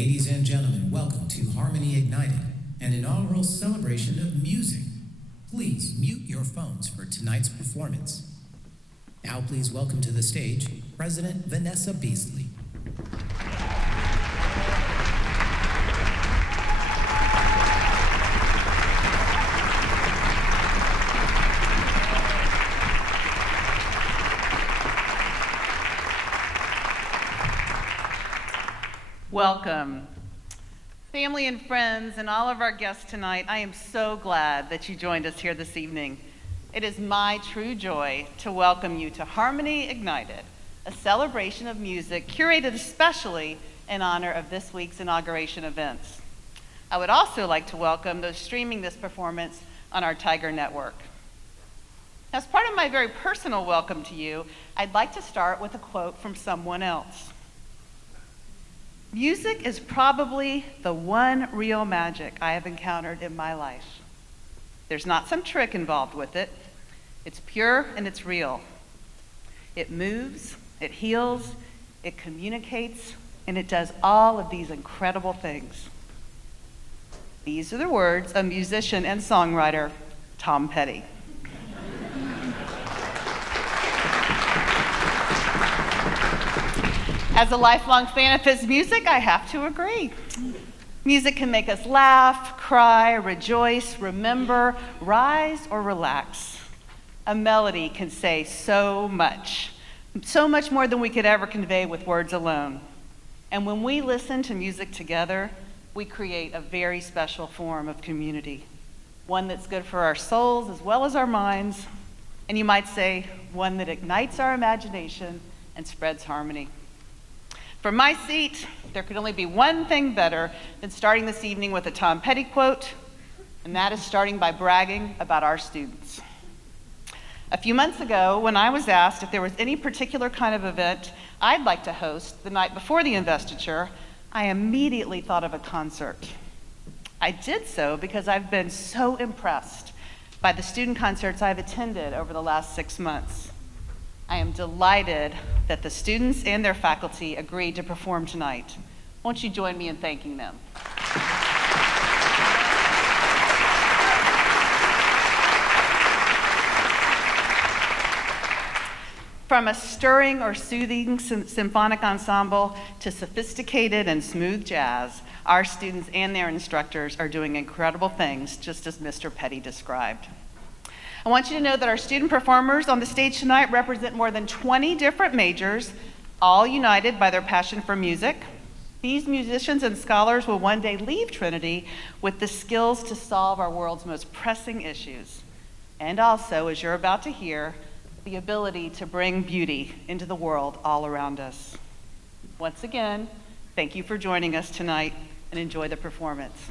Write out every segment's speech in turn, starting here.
Ladies and gentlemen, welcome to Harmony Ignited, an inaugural celebration of music. Please mute your phones for tonight's performance. Now please welcome to the stage, President Vanessa Beasley. Welcome. Family and friends and all of our guests tonight, I am so glad that you joined us here this evening. It is my true joy to welcome you to Harmony Ignited, a celebration of music curated especially in honor of this week's inauguration events. I would also like to welcome those streaming this performance on our Tiger Network. As part of my very personal welcome to you, I'd like to start with a quote from someone else. Music is probably the one real magic I have encountered in my life. There's not some trick involved with it. It's pure and it's real. It moves, it heals, it communicates, and it does all of these incredible things. These are the words of musician and songwriter Tom Petty. As a lifelong fan of his music, I have to agree. Music can make us laugh, cry, rejoice, remember, rise, or relax. A melody can say so much more than we could ever convey with words alone. And when we listen to music together, we create a very special form of community, one that's good for our souls as well as our minds, and you might say, one that ignites our imagination and spreads harmony. From my seat, there could only be one thing better than starting this evening with a Tom Petty quote, and that is starting by bragging about our students. A few months ago, when I was asked if there was any particular kind of event I'd like to host the night before the investiture, I immediately thought of a concert. I did so because I've been so impressed by the student concerts I've attended over the last 6 months. I am delighted that the students and their faculty agreed to perform tonight. Won't you join me in thanking them? From a stirring or soothing symphonic ensemble to sophisticated and smooth jazz, our students and their instructors are doing incredible things, just as Mr. Petty described. I want you to know that our student performers on the stage tonight represent more than 20 different majors, all united by their passion for music. These musicians and scholars will one day leave Trinity with the skills to solve our world's most pressing issues, and also, as you're about to hear, the ability to bring beauty into the world all around us. Once again, thank you for joining us tonight, and enjoy the performance.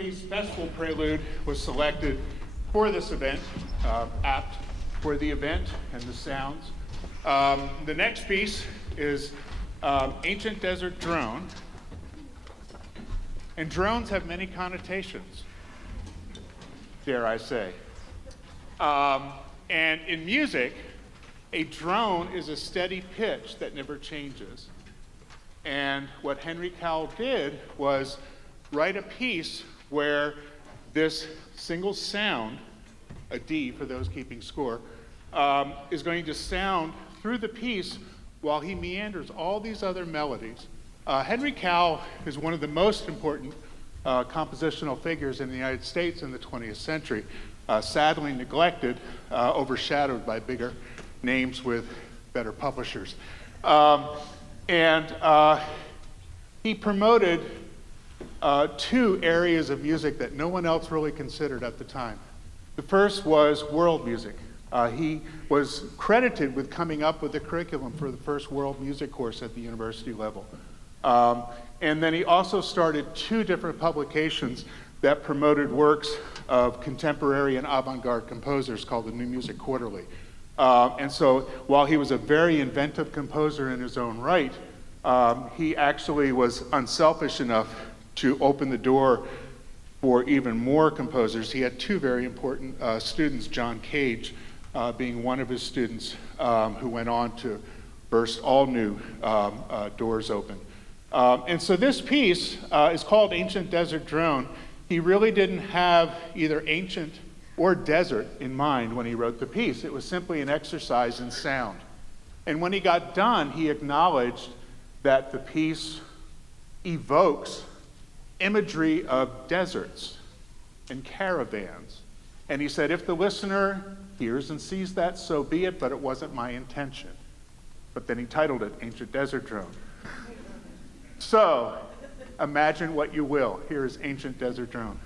piece, Festival Prelude, was selected for this event, apt for the event and the sounds. The next piece is Ancient Desert Drone. And drones have many connotations, dare I say. And in music, a drone is a steady pitch that never changes. And what Henry Cowell did was write a piece where this single sound, a D for those keeping score, is going to sound through the piece while he meanders all these other melodies. Henry Cowell is one of the most important compositional figures in the United States in the 20th century, sadly neglected, overshadowed by bigger names with better publishers. He promoted two areas of music that no one else really considered at the time. The first was world music. He was credited with coming up with the curriculum for the first world music course at the university level. And then he also started two different publications that promoted works of contemporary and avant-garde composers called the New Music Quarterly. And so while he was a very inventive composer in his own right, he actually was unselfish enough to open the door for even more composers. He had two very important students, John Cage being one of his students, who went on to burst all new doors open. And so this piece is called Ancient Desert Drone. He really didn't have either ancient or desert in mind when he wrote the piece. It was simply an exercise in sound. And when he got done, he acknowledged that the piece evokes imagery of deserts and caravans. And he said, if the listener hears and sees that, so be it, but it wasn't my intention. But then he titled it Ancient Desert Drone. So, imagine what you will. Here is Ancient Desert Drone.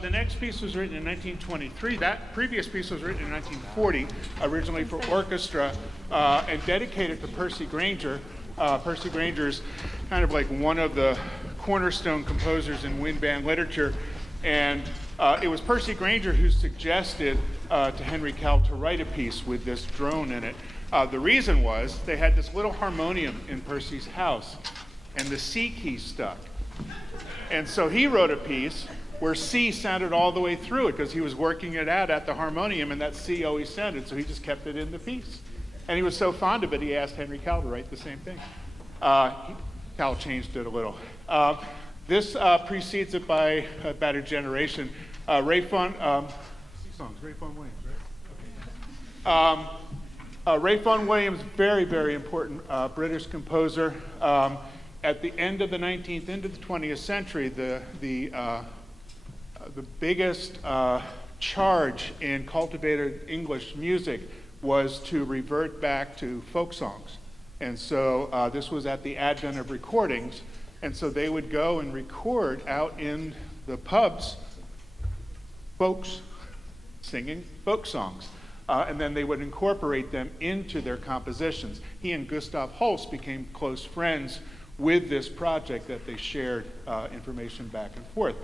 The next piece was written in 1923. That previous piece was written in 1940, originally for orchestra, and dedicated to Percy Grainger. Percy Grainger's kind of like one of the cornerstone composers in wind band literature, and it was Percy Grainger who suggested to Henry Cowell to write a piece with this drone in it. The reason was they had this little harmonium in Percy's house, and the C key stuck. And so he wrote a piece where C sounded all the way through it because he was working it out at the harmonium, and that C always sounded, so he just kept it in the piece. And he was so fond of it, he asked Henry Cowell to write the same thing. Cowell changed it a little. This precedes it by about a generation. Ray Vaughan Williams, right? Ray Vaughan Williams, very, very important British composer. At the end of the 19th, into the 20th century, the biggest charge in cultivated English music was to revert back to folk songs. And so this was at the advent of recordings. And so they would go and record out in the pubs, folks singing folk songs. And then they would incorporate them into their compositions. He and Gustav Holst became close friends with this project that they shared information back and forth.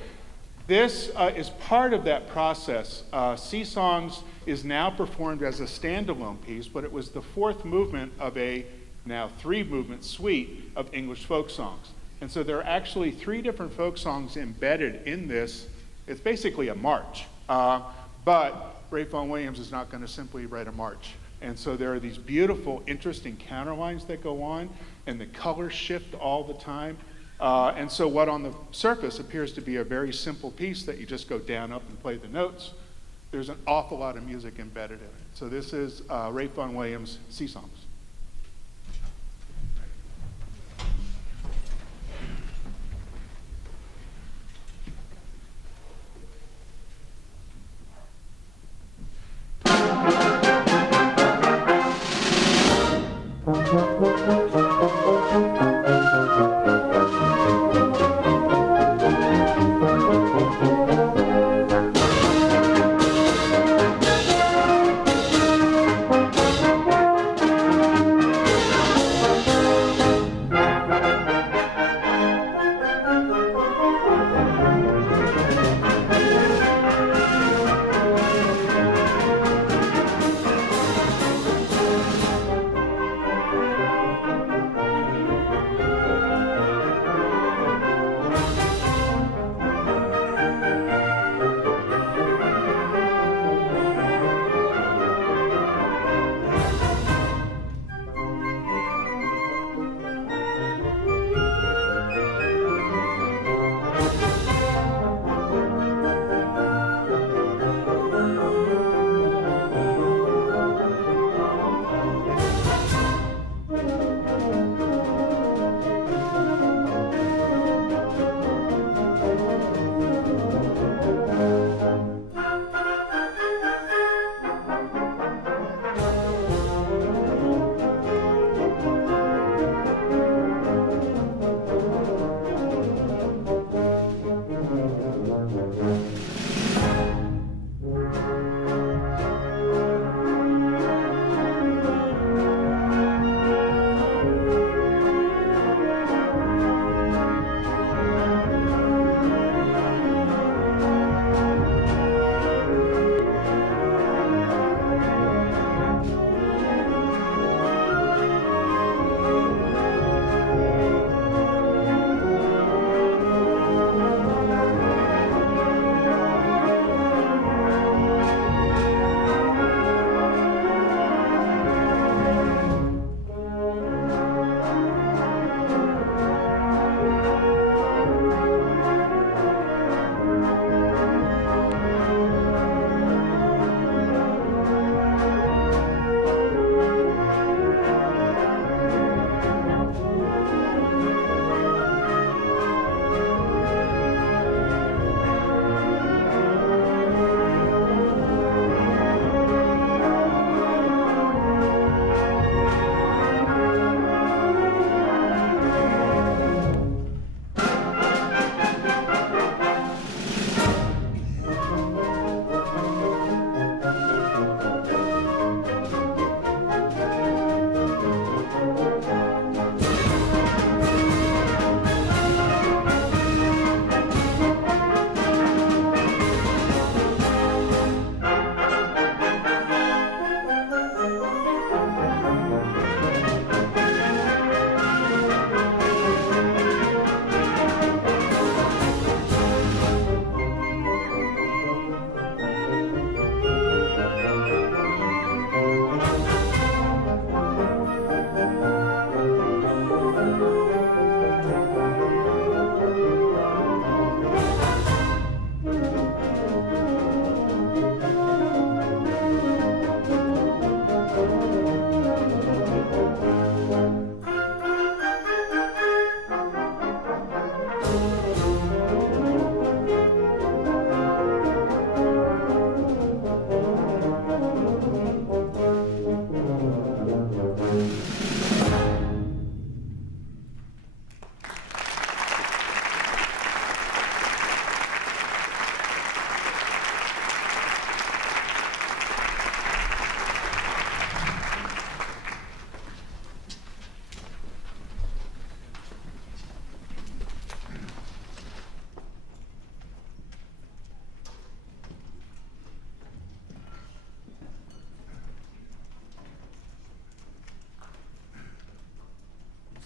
This is part of that process. Sea Songs is now performed as a standalone piece, but it was the fourth movement of a now three-movement suite of English folk songs. And so there are actually three different folk songs embedded in this. It's basically a march, but Ray Vaughan Williams is not going to simply write a march. And so there are these beautiful, interesting counterlines that go on, and the colors shift all the time. And so what on the surface appears to be a very simple piece that you just go down, up, and play the notes, there's an awful lot of music embedded in it. So this is Ray Vaughan Williams' Sea Songs.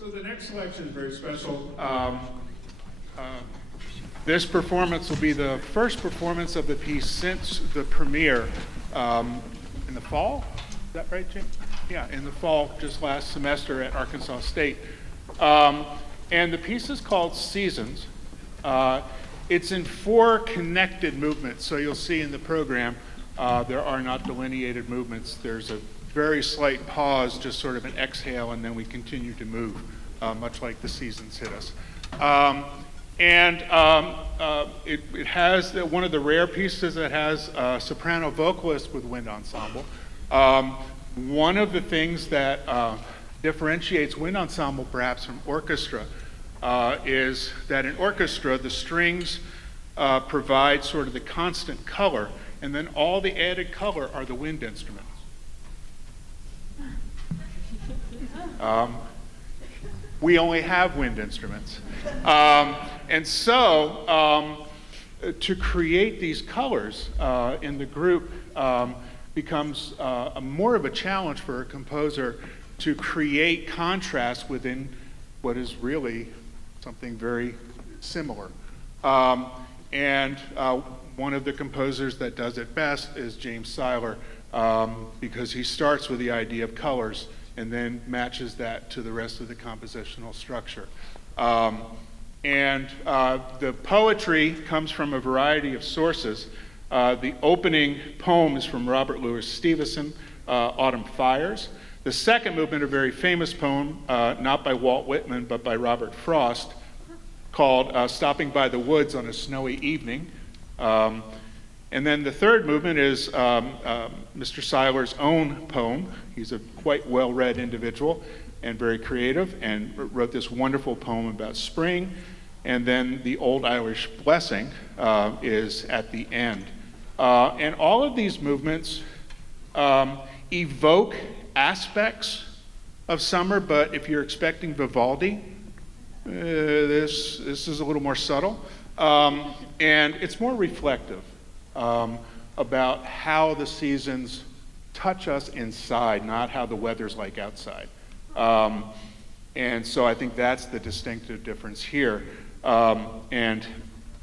So the next selection is very special. This performance will be the first performance of the piece since the premiere in the fall. Is that right, Jim? Yeah, in the fall, just last semester at Arkansas State. And the piece is called Seasons. It's in 4 connected movements. So you'll see in the program, there are not delineated movements. There's a very slight pause, just sort of an exhale, and then we continue to move, much like the seasons hit us. It has one of the rare pieces that has a soprano vocalist with wind ensemble. One of the things that differentiates wind ensemble perhaps from orchestra is that in orchestra the strings provide sort of the constant color, and then all the added color are the wind instruments. We only have wind instruments. And so to create these colors in the group becomes more of a challenge for a composer to create contrast within what is really something very similar. And one of the composers that does it best is James Seiler, because he starts with the idea of colors and then matches that to the rest of the compositional structure. The poetry comes from a variety of sources. The opening poem is from Robert Louis Stevenson, Autumn Fires. The second movement, a very famous poem, not by Walt Whitman, but by Robert Frost, called Stopping by the Woods on a Snowy Evening. And then the third movement is Mr. Seiler's own poem. He's a quite well-read individual and very creative, and wrote this wonderful poem about spring. And then the Old Irish Blessing is at the end. And all of these movements evoke aspects of summer, but if you're expecting Vivaldi, this is a little more subtle. And it's more reflective about how the seasons touch us inside, not how the weather's like outside. And so I think that's the distinctive difference here. And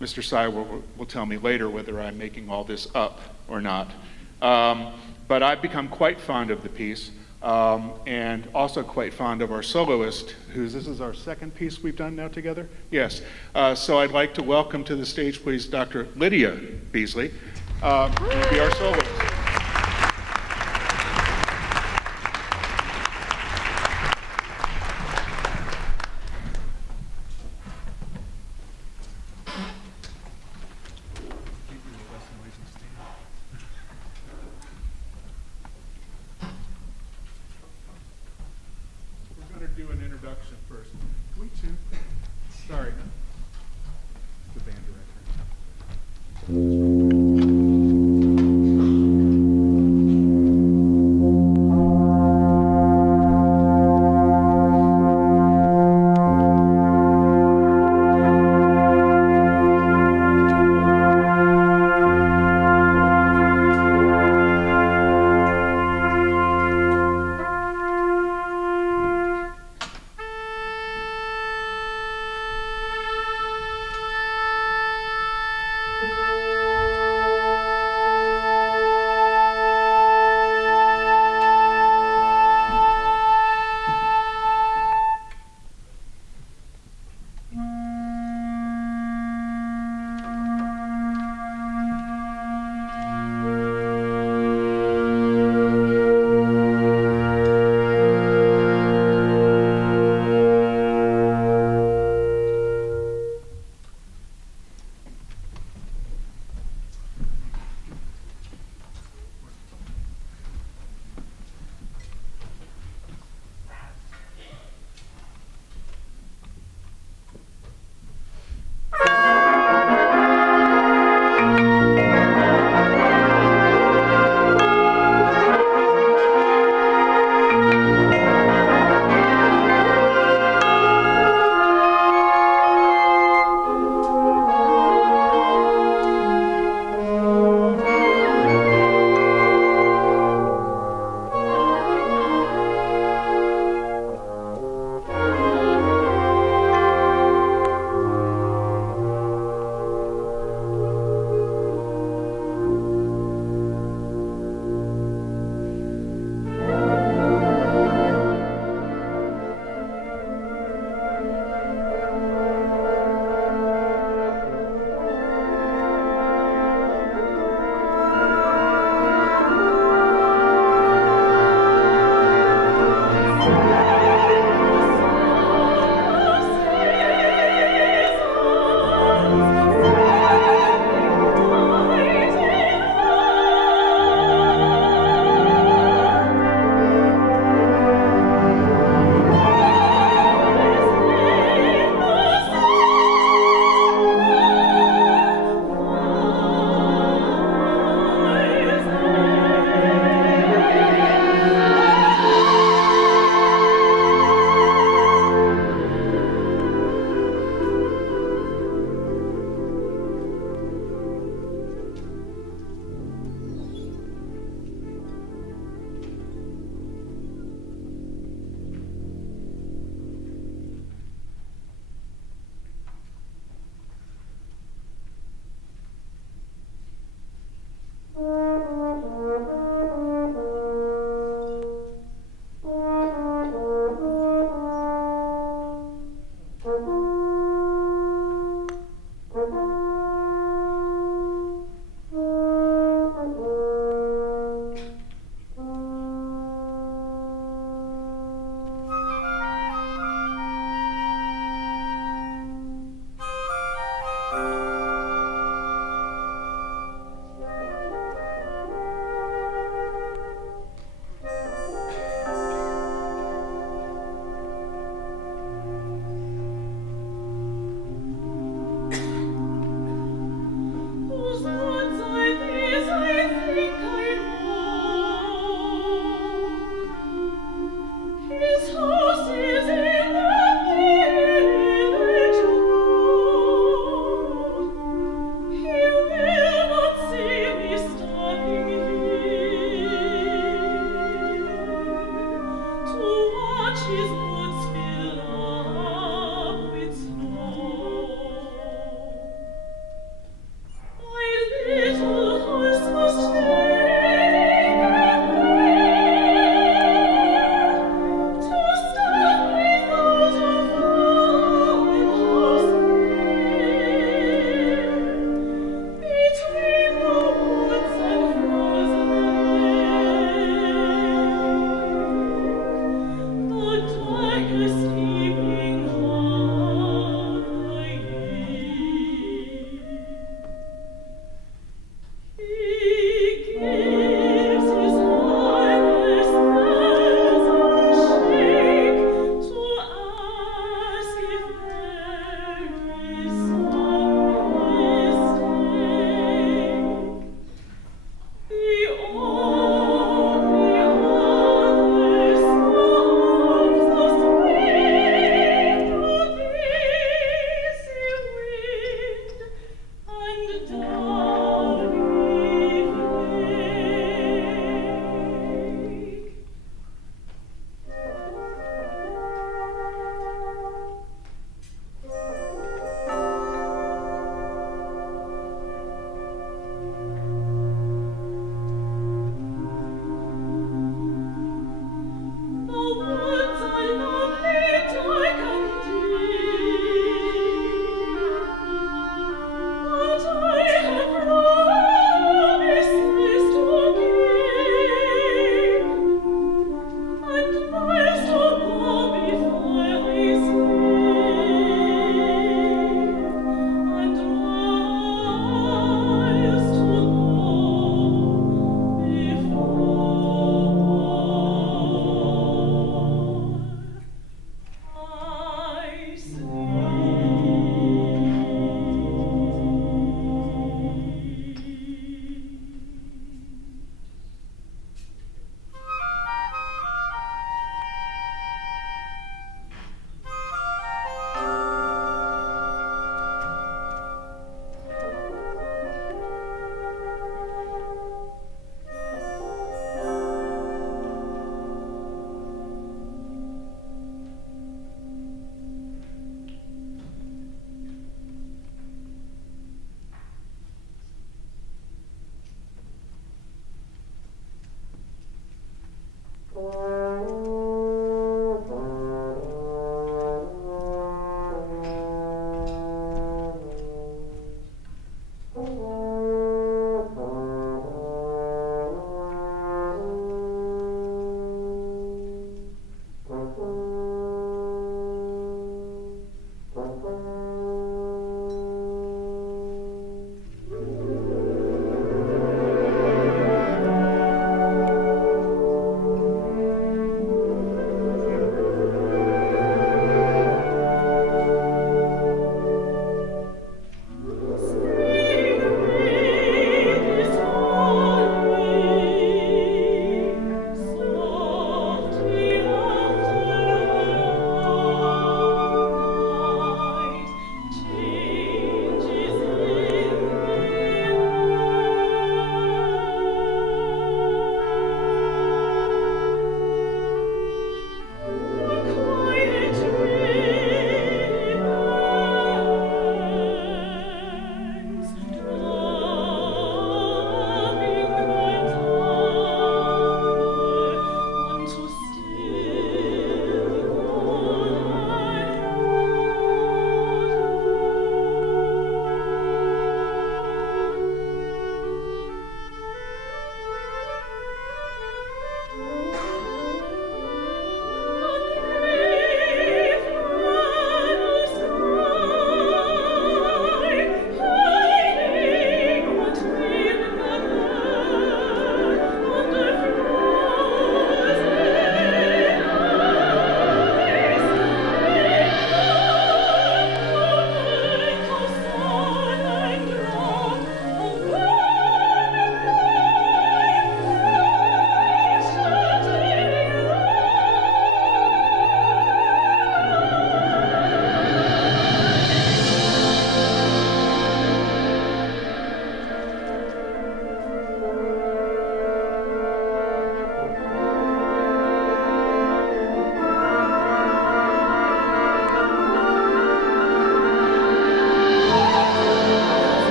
Mr. Seiler will tell me later whether I'm making all this up or not. But I've become quite fond of the piece, and also quite fond of our soloist, this is our second piece we've done now together? Yes. So I'd like to welcome to the stage, please, Dr. Lydia Beasley, to be our soloist. Do an introduction first. Can we tune? Sorry. The band director.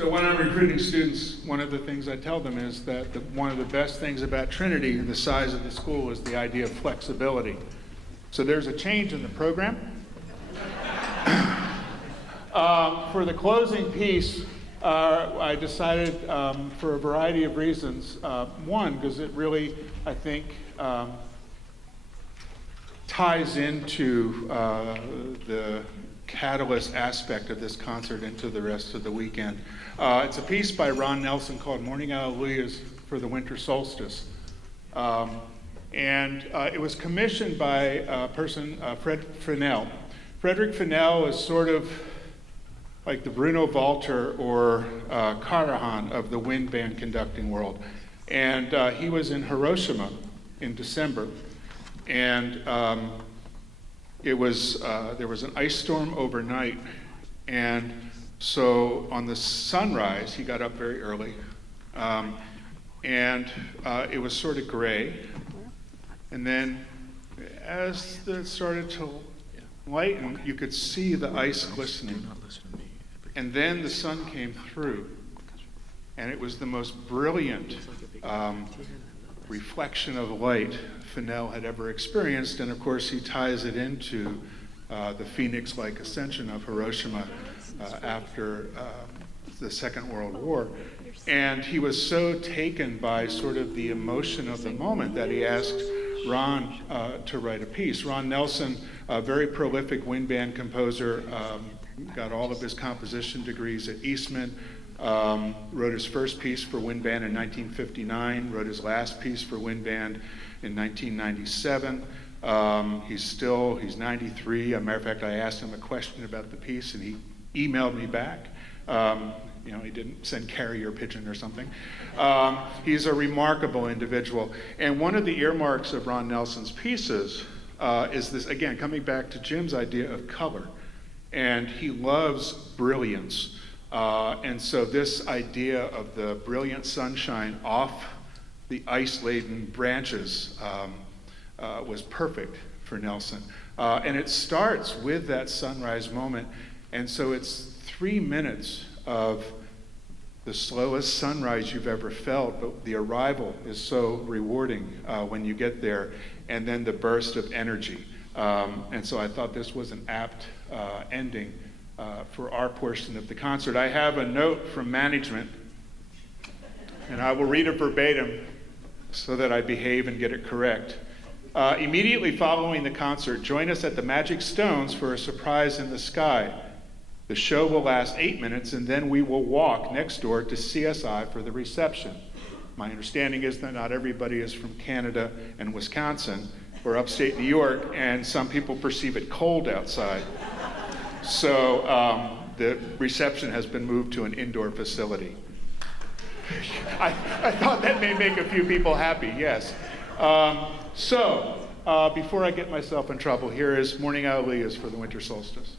So when I'm recruiting students, one of the things I tell them is that one of the best things about Trinity, the size of the school, is the idea of flexibility. So there's a change in the program. For the closing piece, I decided for a variety of reasons. One, because it really, I think, ties into the catalyst aspect of this concert into the rest of the weekend. It's a piece by Ron Nelson called Morning Alleluias for the Winter Solstice. And it was commissioned by a person, Fred Fresnel. Frederick Fresnel is sort of like the Bruno Walter or Karajan of the wind band conducting world. And he was in Hiroshima in December. And there was an ice storm overnight. And so on the sunrise, he got up very early. And it was sort of gray. And then as it started to lighten, you could see the ice glistening. And then the sun came through, and it was the most brilliant reflection of light Fresnel had ever experienced. And of course, he ties it into the phoenix-like ascension of Hiroshima after the Second World War. And he was so taken by sort of the emotion of the moment that he asked Ron to write a piece. Ron Nelson, a very prolific wind band composer, got all of his composition degrees at Eastman, wrote his first piece for wind band in 1959, wrote his last piece for wind band in 1997. He's 93. As a matter of fact, I asked him a question about the piece and he emailed me back. He didn't send carrier pigeon or something. He's a remarkable individual. And one of the earmarks of Ron Nelson's pieces is this, again, coming back to Jim's idea of color. And he loves brilliance. And so this idea of the brilliant sunshine off the ice-laden branches was perfect for Nelson. And it starts with that sunrise moment. And so it's 3 minutes of the slowest sunrise you've ever felt, but the arrival is so rewarding when you get there, and then the burst of energy. And so I thought this was an apt ending for our portion of the concert. I have a note from management, and I will read it verbatim so that I behave and get it correct. Immediately following the concert, join us at the Magic Stones for a surprise in the sky. The show will last 8 minutes, and then we will walk next door to CSI for the reception. My understanding is that not everybody is from Canada and Wisconsin or upstate New York, and some people perceive it cold outside. So the reception has been moved to an indoor facility. I thought that may make a few people happy, yes. Before I get myself in trouble, here is Morning Alleluias for the Winter Solstice.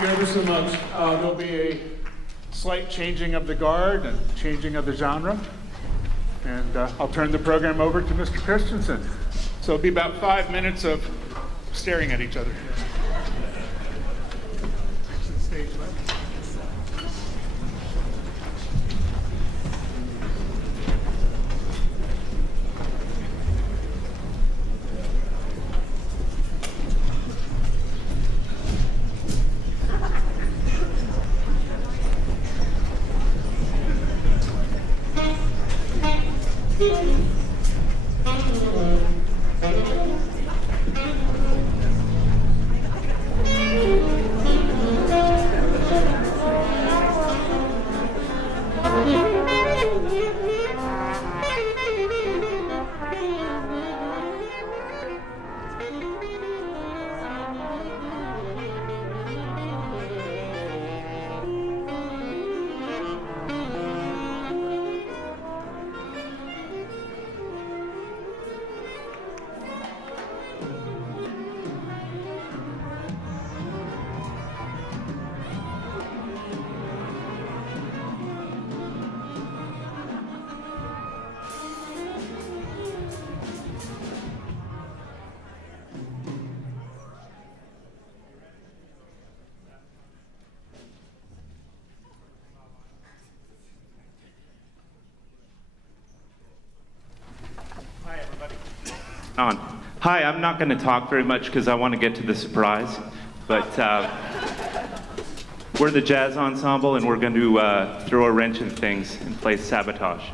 you ever so much. There'll be a slight changing of the guard and changing of the genre. And I'll turn the program over to Mr. Christiansen. So it'll be about 5 minutes of staring at each other. Stage left. Hi, I'm not going to talk very much because I want to get to the surprise, but we're the Jazz Ensemble and we're going to throw a wrench in things and play Sabotage.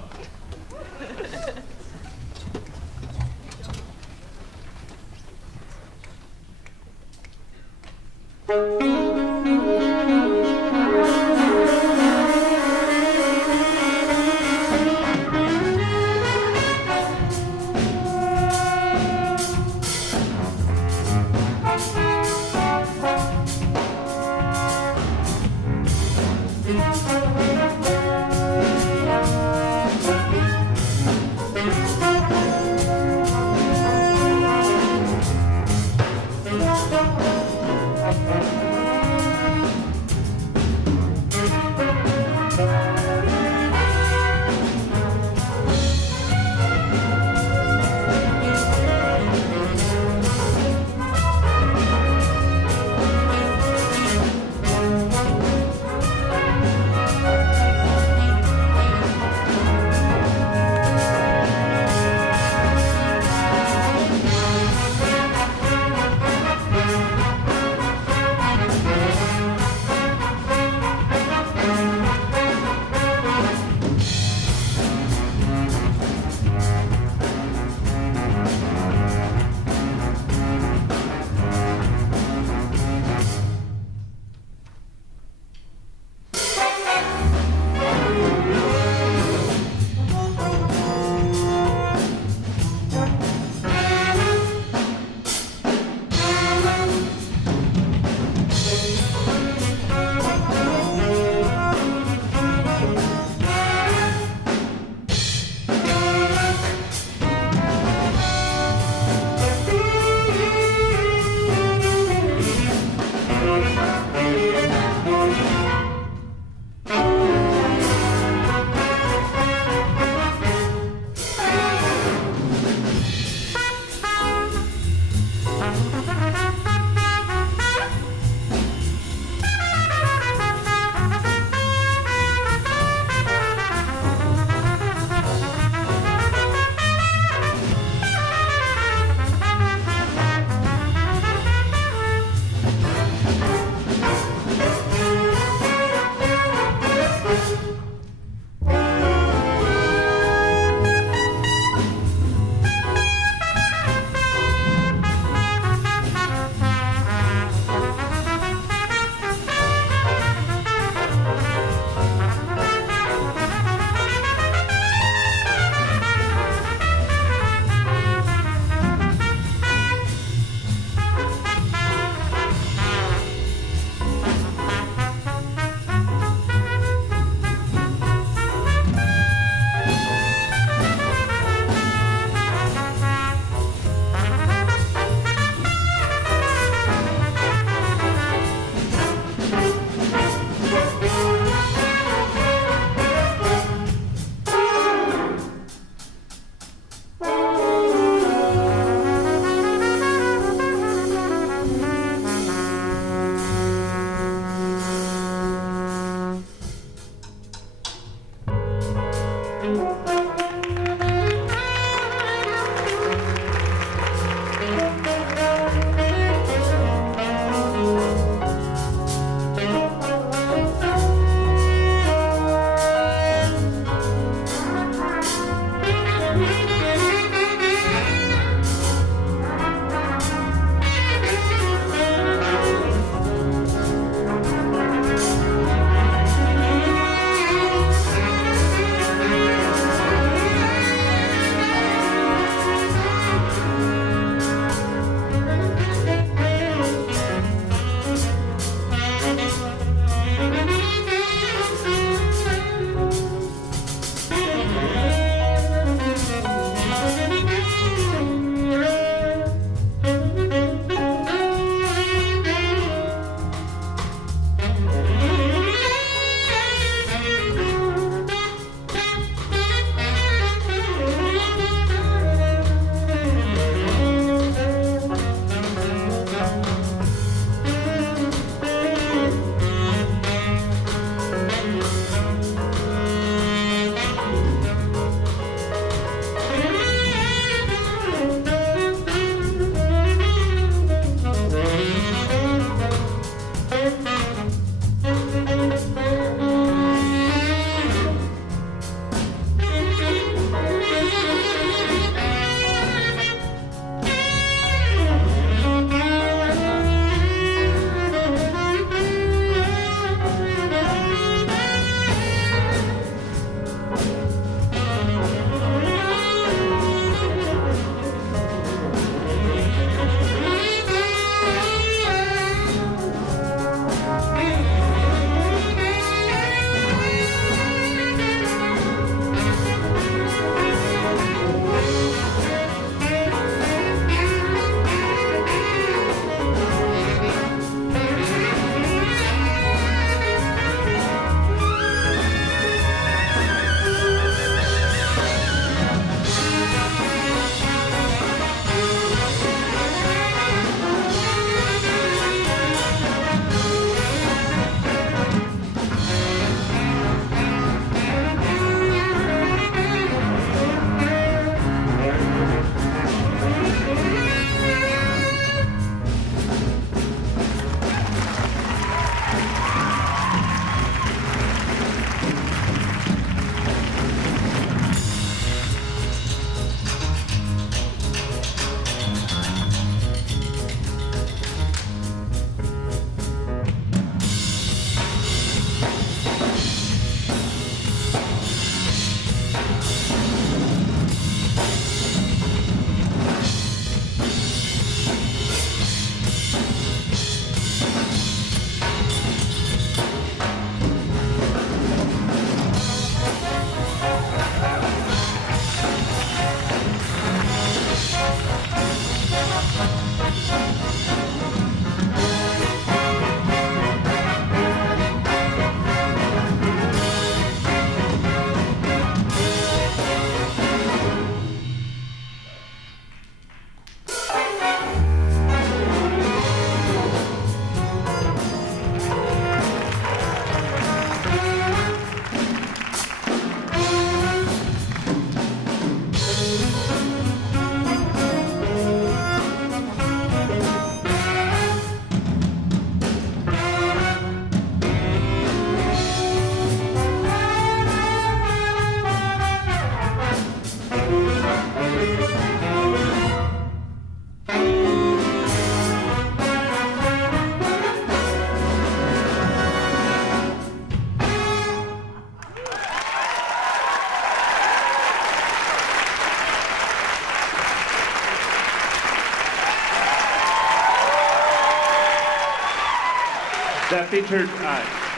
That featured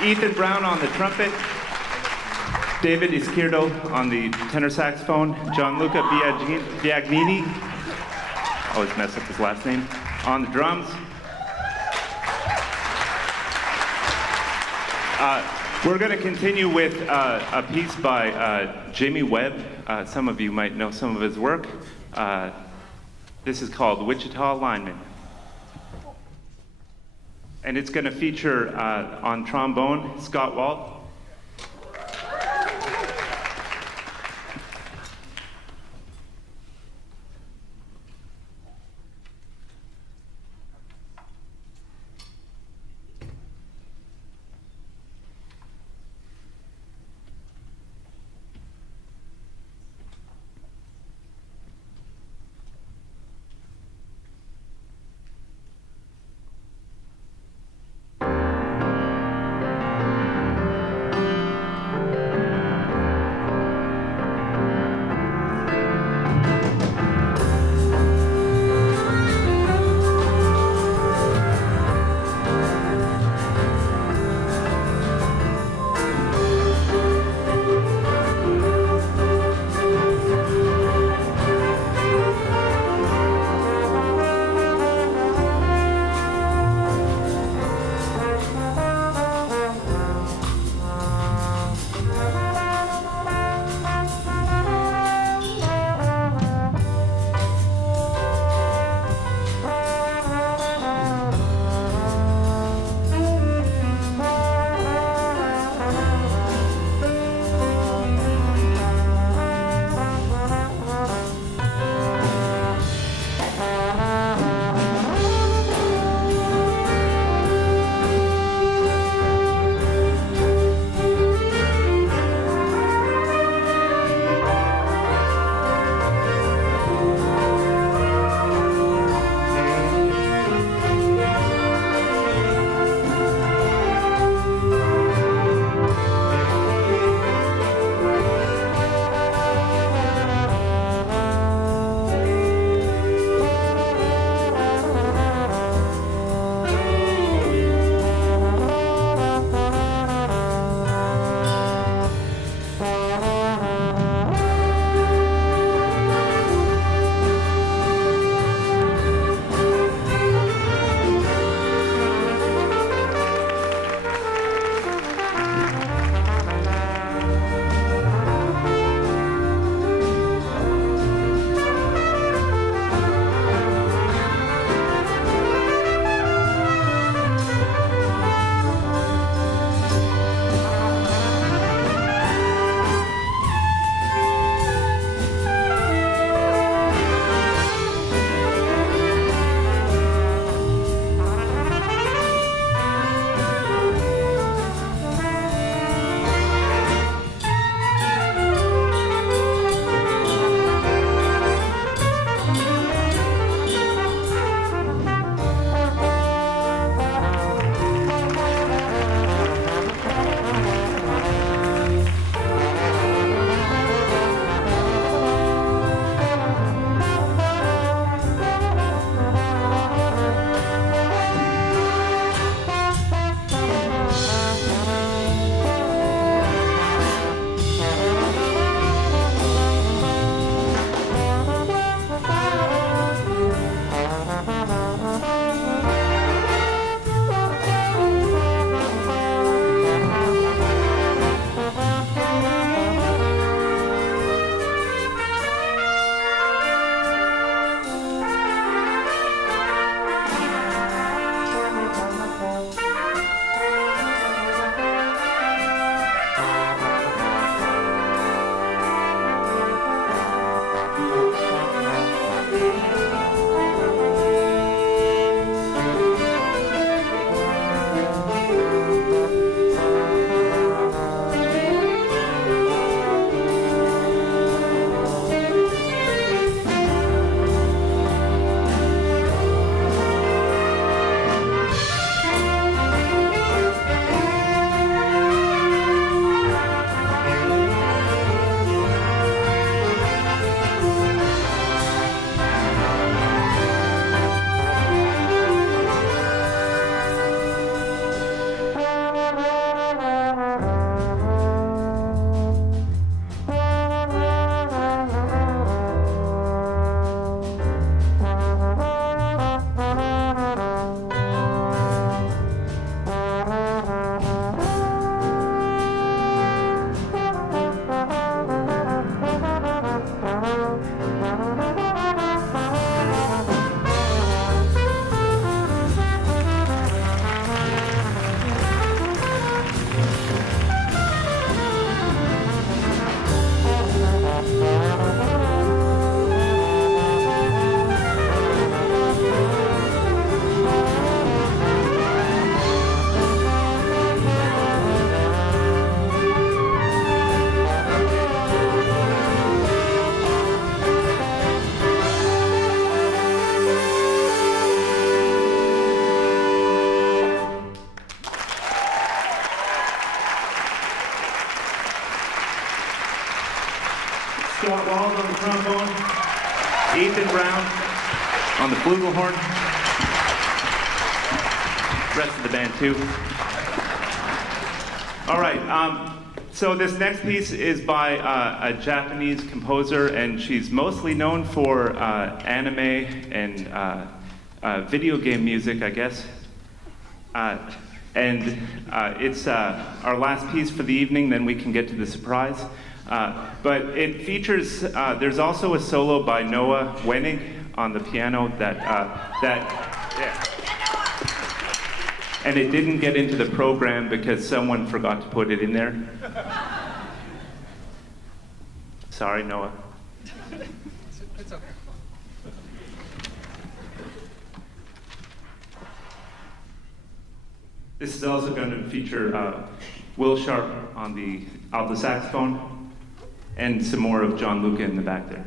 Ethan Brown on the trumpet, David Izquierdo on the tenor saxophone, Gianluca Biagnini, always mess up his last name, on the drums. We're going to continue with a piece by Jamie Webb. Some of you might know some of his work. This is called Wichita Lineman. And it's going to feature on trombone, Scott Walt. Scott Walls on the trombone, Ethan Brown on the flugelhorn, rest of the band too. All right, so this next piece is by a Japanese composer, and she's mostly known for anime and video game music, I guess. And it's our last piece for the evening, then we can get to the surprise. But it features, there's also a solo by Noah Wenig on the piano yeah. And it didn't get into the program because someone forgot to put it in there. Sorry, Noah. It's okay. This is also going to feature Will Sharp on the alto saxophone and some more of John Luca in the back there.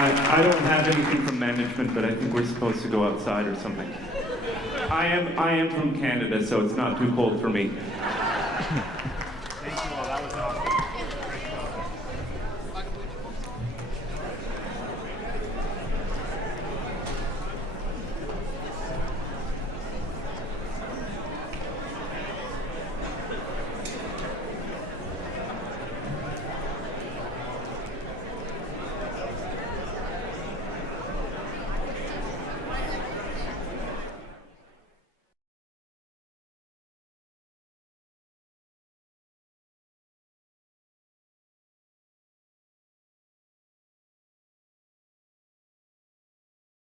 I don't have anything from management, but I think we're supposed to go outside or something. I am from Canada, so it's not too cold for me.